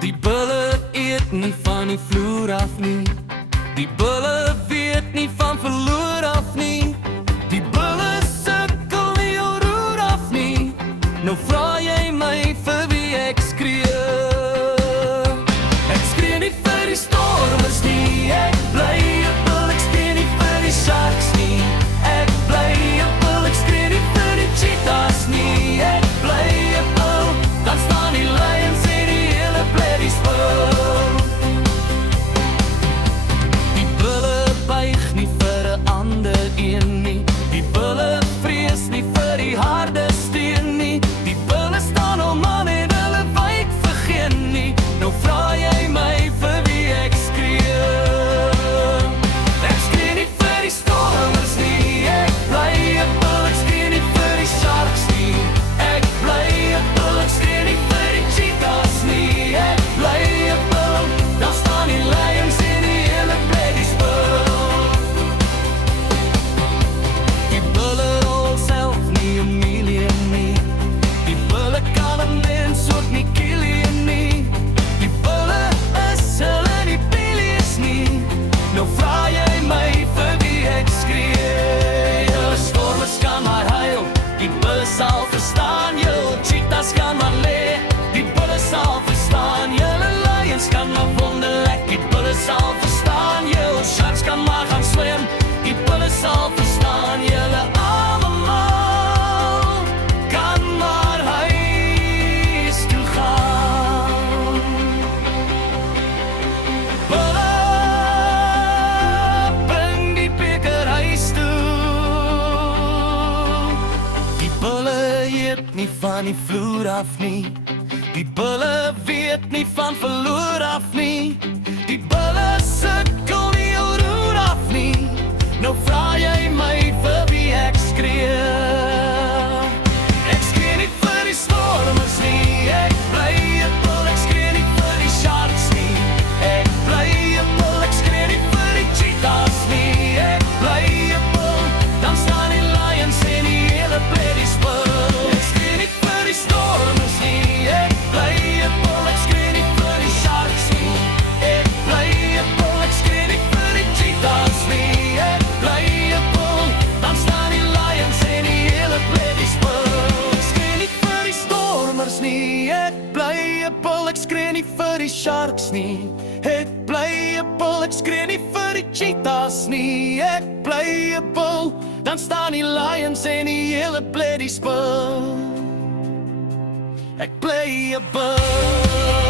Die bulle eet nie van die vloer af nie. Die bulle weet nie van verloor af nie. Die bulle sukkel nie jou roer af nie. Nou vra jy my vir wie ek skree. Ek skree nie vir die stormers nie. Ek bly 'n bul, ek skree nie vir die sharks nie. Ek bly 'n bul, ek skree nie vir die cheetahs nie. Ek bly 'n bul, dan staan die lions en die hele bloody spul. Die bulle buig nie vir 'n ander een nie. Die bulle vrees nie vir die harde steen nie. Die bulle staan om aan en hulle wyk vir geen nie. Nou vra jy my vir wie ek skree. Ek skree nie vir die stormers nie. Ek bly 'n bul, ek skree nie vir die sharks nie. Ek bly 'n bul, ek skree nie vir die cheetahs nie. Ek bly 'n bul, dan staan die lions en die hele bloody spul. Die bulle rol self nie 'n million nie. Die bulle kan 'n mens ook nie kill nie. Die bulle is hulle nie billies nie. Nou vra jy my vir wie ek skree. Julle stormers kan maar huil, die bulle sal verstaan. Julle cheetahs kan maar lê, die bulle sal verstaan. Julle lions kan maar wonderlek, die bulle sal verstaan. Julle sharks kan maar gaan swem, die bulle sal verstaan. Julle almal kan maar huis toe gaan. Bulle, bring die beker huis toe. Die bulle eet nie van die vloer af nie. Die bulle weet nie van verloor af nie. Die bulle sukkel nie jou roer af nie. Nou vra jy my vir wie ek skree. Ek skree nie vir die stormers nie. Ek bly 'n bul, ek skree nie vir die sharks nie. Ek bly 'n bul, ek skree nie vir die cheetahs nie. Ek bly 'n bul, dan staan die lions en die hele bloody spul. Ek skree nie vir die stormers nie. Ek bly 'n bul, ek skree nie vir die sharks nie. Ek bly 'n bul, ek skree nie vir die cheetahs nie. Ek bly 'n bul, dan staan die lions en die hele bloody spul. Ek skree nie vir die stormers nie. Ek bly 'n bul, ek skree nie vir die sharks nie. Ek bly 'n bul, ek skree nie vir die cheetahs nie. Ek bly 'n bul, dan staan die lions en die hele bloody spul. Ek bly 'n bul.